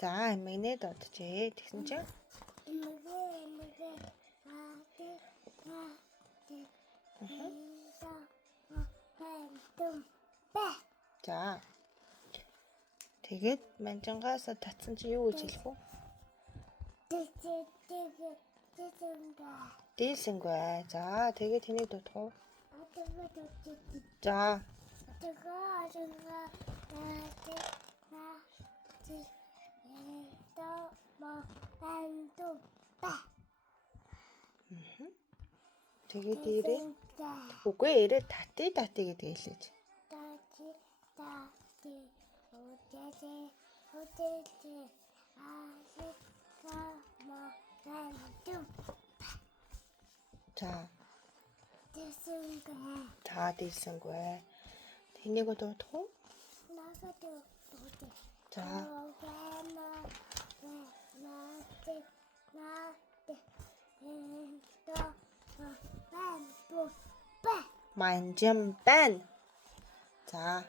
За эмэгнээ дуудчихээ. Тэгсэн чинь за. Тэгээд манжингаас татсан чи юу гэж хэлэх вэ? Дээсэнгүй. За, тэгээд хэнийг дуудах вэ? За. Тэгээд ирээ. Үгүй ирээ тати гэдэг хэлээч. За. Та дээсэнгүй. Тэнийг дуудах уу? За. Манжин байна. За.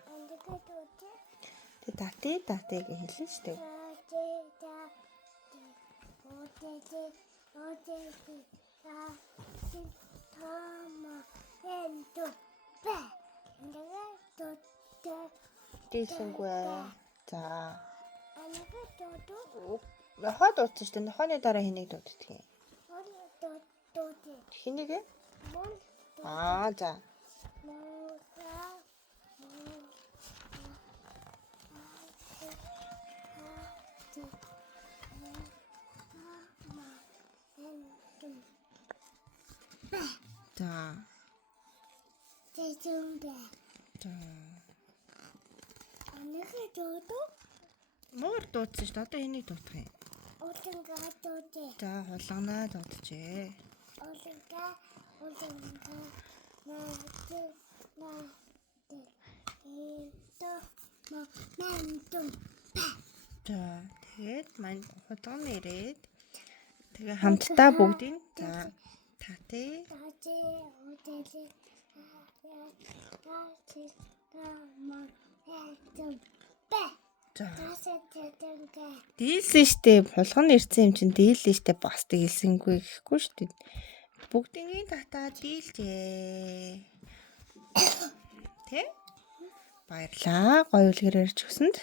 Тэ тати гэж хэлнэ шүү дээ. Дээсэнгүй. За. Нохой дуудсан шүү дээ. Нохойны дараа хэнийг дууддаг юм? Хэнийг? За. За. За. Муур дуудсан шүү дээ. Одоо энийг дуудах юм. За, хулганаа дуудчихээ. За, тэгээд мань хулган ирээд тэгээ хамтдаа бүгдийг за тати дийлсэн штэ хулган ирсэн юм чинь дийлсэн штэ бас дийлсэнгүй гэхгүй штэ бүгдийн татаа дийлжээ тэ баярлаа гоё үлгэр ярьж өгсөнд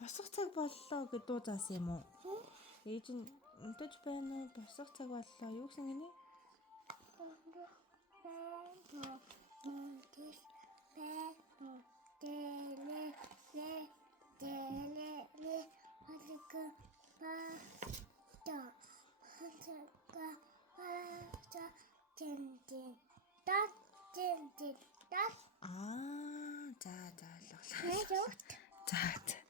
босох цаг боллоо гэж дуу заасан юм уу? Ээж нь унтаж байна уу? Босох цаг боллоо. Юу гэсэн гинэ? За.